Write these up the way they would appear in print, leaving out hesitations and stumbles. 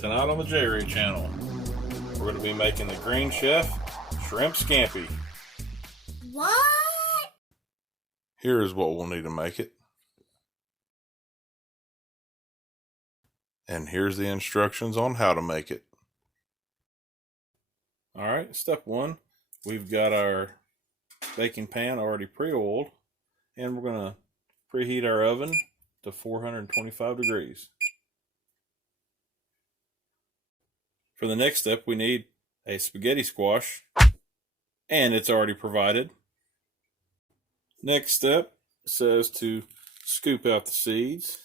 Tonight on the J-Ray channel, we're going to be making the Green Chef Shrimp Scampi. What? Here's what we'll need to make it. And here's the instructions on how to make it. Alright, step one, we've got our baking pan already pre-oiled, and we're going to preheat our oven to 425 degrees. For the next step, we need a spaghetti squash, and it's already provided. Next step says to scoop out the seeds.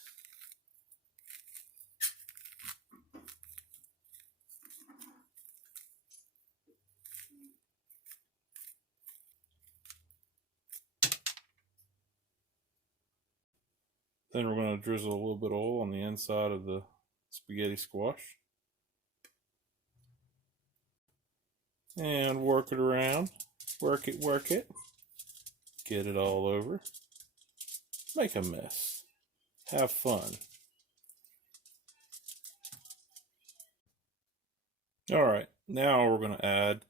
Then we're going to drizzle a little bit of oil on the inside of the spaghetti squash. And work it around. Work it, work it. Get it all over. Make a mess. Have fun. Alright, now we're going to add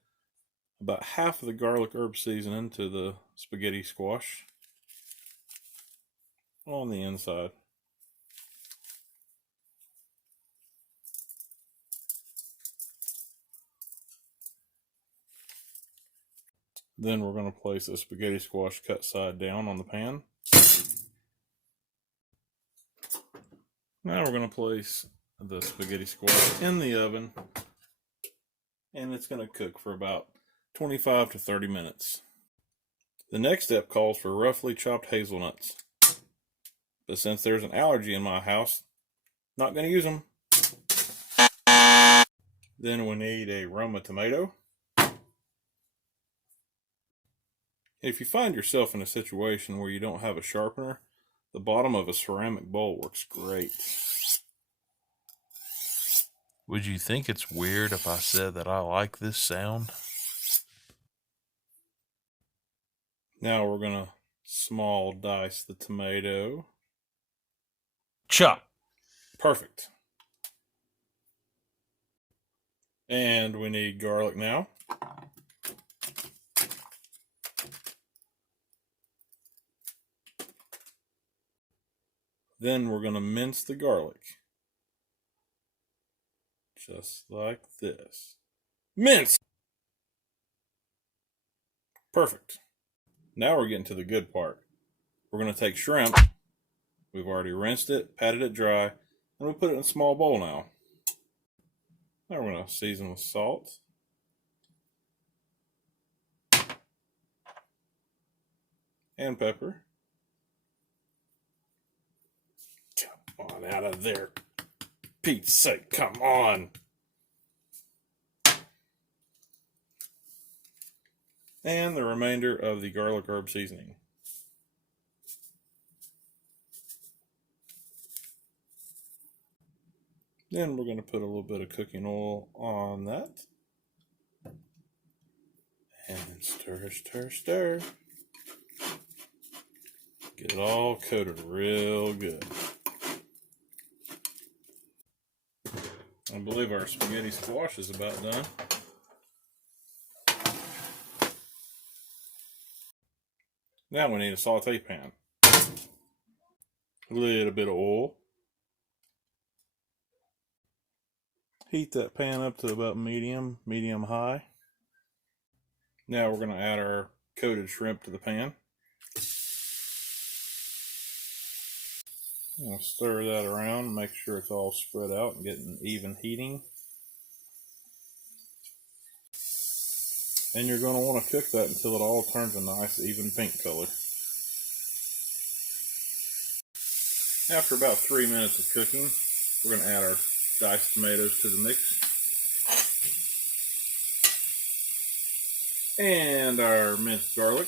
about half of the garlic herb seasoning to the spaghetti squash on the inside. Then we're going to place the spaghetti squash cut side down on the pan. Now we're going to place the spaghetti squash in the oven, and it's going to cook for about 25 to 30 minutes. The next step calls for roughly chopped hazelnuts. But since there's an allergy in my house, not going to use them. Then we need a Roma tomato. If you find yourself in a situation where you don't have a sharpener, the bottom of a ceramic bowl works great. Would you think it's weird if I said that I like this sound? Now we're going to small dice the tomato. Chop. Perfect. And we need garlic now. Then we're going to mince the garlic. Just like this. Mince! Perfect. Now we're getting to the good part. We're going to take shrimp. We've already rinsed it, patted it dry, and we'll put it in a small bowl now. Now we're going to season with salt. And pepper. Come on out of there. Pete's sake, come on. And the remainder of the garlic herb seasoning. Then we're going to put a little bit of cooking oil on that. And then stir, stir, stir. Get it all coated real good. I believe our spaghetti squash is about done. Now we need a saute pan. A little bit of oil. Heat that pan up to about medium high. Now we're going to add our coated shrimp to the pan. I'm going to stir that around, make sure it's all spread out and getting even heating. And you're going to want to cook that until it all turns a nice even pink color. After about 3 minutes of cooking, we're going to add our diced tomatoes to the mix. And our minced garlic.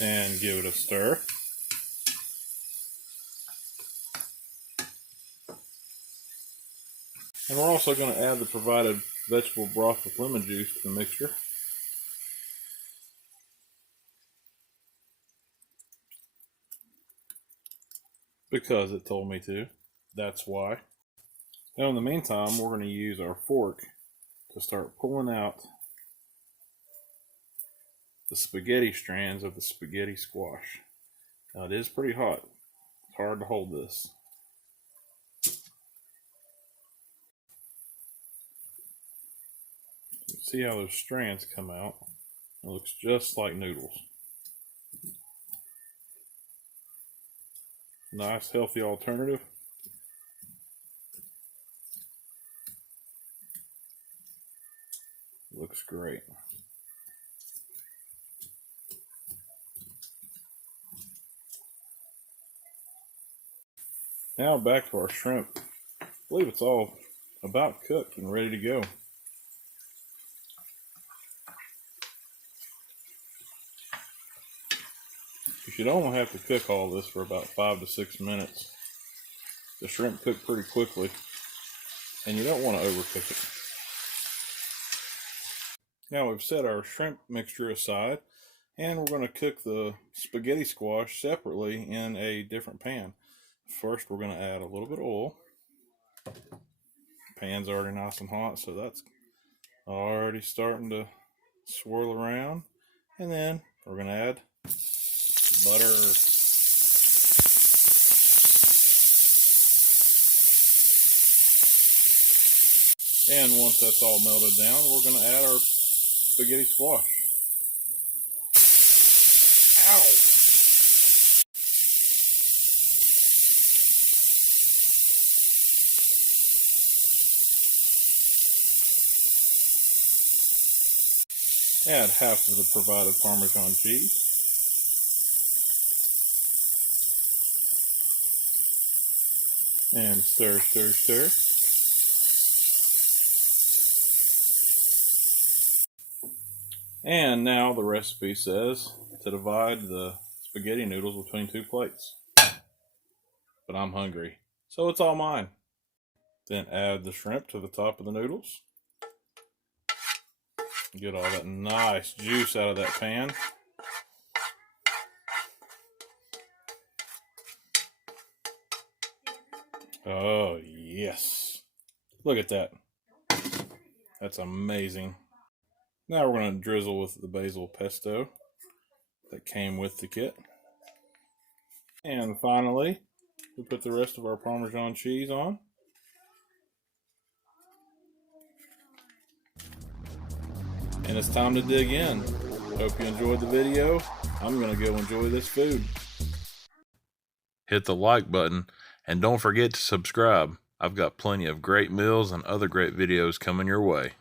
And give it a stir. And we're also going to add the provided vegetable broth with lemon juice to the mixture. because it told me to. That's why. Now in the meantime, we're going to use our fork to start pulling out the spaghetti strands of the spaghetti squash. Now it is pretty hot. It's hard to hold this. See how those strands come out? It looks just like noodles. Nice, healthy alternative. Looks great. Now back to our shrimp. I believe it's all about cooked and ready to go. You should only have to cook all this for about 5 to 6 minutes. The shrimp cook pretty quickly, and you don't want to overcook it. Now we've set our shrimp mixture aside, and we're going to cook the spaghetti squash separately in a different pan. First, we're going to add a little bit of oil. Pan's already nice and hot, so that's already starting to swirl around. And then we're going to add butter. And once that's all melted down, we're going to add our spaghetti squash. Ow! Add half of the provided Parmesan cheese. And stir, stir, stir. And now the recipe says to divide the spaghetti noodles between 2 plates. But I'm hungry, so it's all mine. Then add the shrimp to the top of the noodles. Get all that nice juice out of that pan. Oh, yes. Look at that. That's amazing. Now we're going to drizzle with the basil pesto that came with the kit. And finally, we put the rest of our Parmesan cheese on. And it's time to dig in. Hope you enjoyed the video. I'm going to go enjoy this food. Hit the like button and don't forget to subscribe. I've got plenty of great meals and other great videos coming your way.